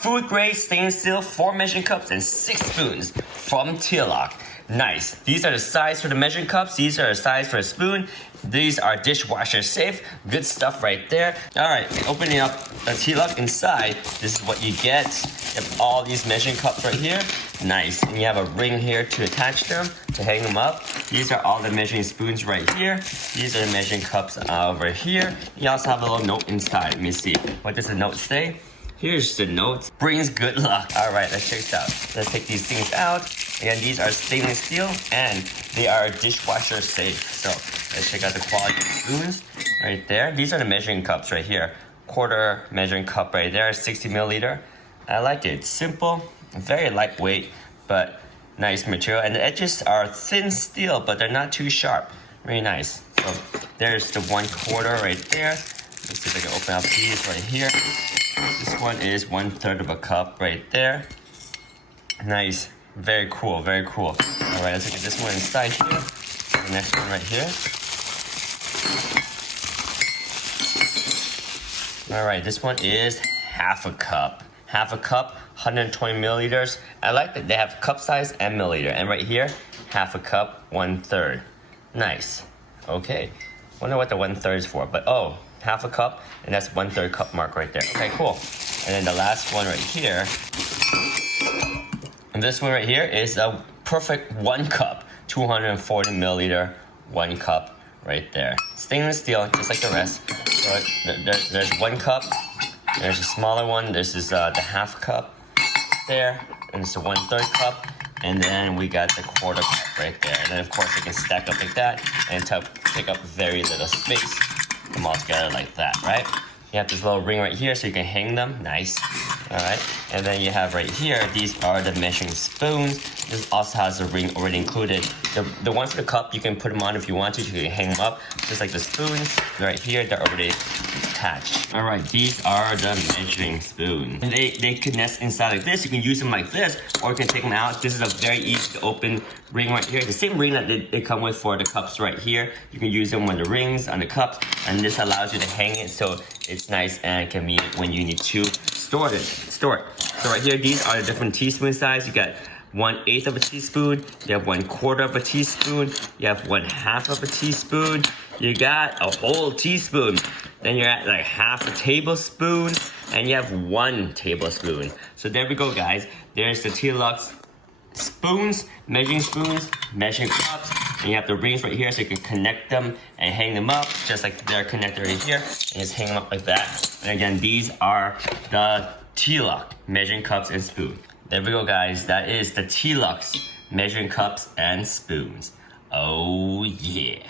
Food grade stainless steel, 4 measuring cups and 6 spoons from TILUCK. Nice. These are the size for the measuring cups. These are the size for a spoon. These are dishwasher safe. Good stuff right there. All right, opening up a TILUCK inside, this is what you get. You have all these measuring cups right here. Nice. And you have a ring here to attach them, to hang them up. These are all the measuring spoons right here. These are the measuring cups over here. You also have a little note inside. Let me see. What does the note say? Here's the note. Brings good luck. All right, let's check this out. Let's take these things out. Again, these are stainless steel and they are dishwasher safe. So let's check out the quality of the spoons right there. These are the measuring cups right here. Quarter measuring cup right there, 60 milliliter. I like it. It's simple, very lightweight, but nice material. And the edges are thin steel, but they're not too sharp. Very nice. So there's the 1/4 right there. Let's see if I can open up these right here. This one is 1/3 of a cup right there. Nice. Very cool, very cool. All right, let's look at this one inside here. The next one right here. All right, this one is half a cup. Half a cup, 120 milliliters. I like that they have cup size and milliliter. And right here, half a cup, 1/3. Nice. Okay. Wonder what the 1/3 is for, but oh, half a cup, and that's 1/3 cup mark right there. Okay, cool. And then the last one right here. And this one right here is a perfect 1 cup, 240 milliliter, 1 cup right there. Stainless steel, just like the rest. So there's 1 cup. There's a smaller one. This is the half cup there, and it's a 1/3 cup. And then we got the 1/4 cup right there. And then of course it can stack up like that and take up very little space. Them all together like that, right? You have this little ring right here so you can hang them. Nice. All right. And then you have right here, these are the measuring spoons. This also has a ring already included. The one for the cup, you can put them on if you want to. You can hang them up. Just like the spoons right here, they're already attached. All right, these are the measuring spoons. And they can nest inside like this. You can use them like this, or you can take them out. This is a very easy to open ring right here. The same ring that they come with for the cups right here. You can use them with the rings on the cups, and this allows you to hang it so it's nice and convenient when you need to store it. So right here, these are the different teaspoon size. You got 1/8 of a teaspoon. You have 1/4 of a teaspoon. You have 1/2 of a teaspoon. You got a whole teaspoon. Then you're at like half a tablespoon, and you have 1 tablespoon. So there we go, guys. There's the TILUCK spoons, measuring cups, and you have the rings right here so you can connect them and hang them up just like they're connected right here, and just hang them up like that. And again, these are the TILUCK measuring cups and spoon. There we go, guys. That is the TILUCK measuring cups and spoons. Oh yeah.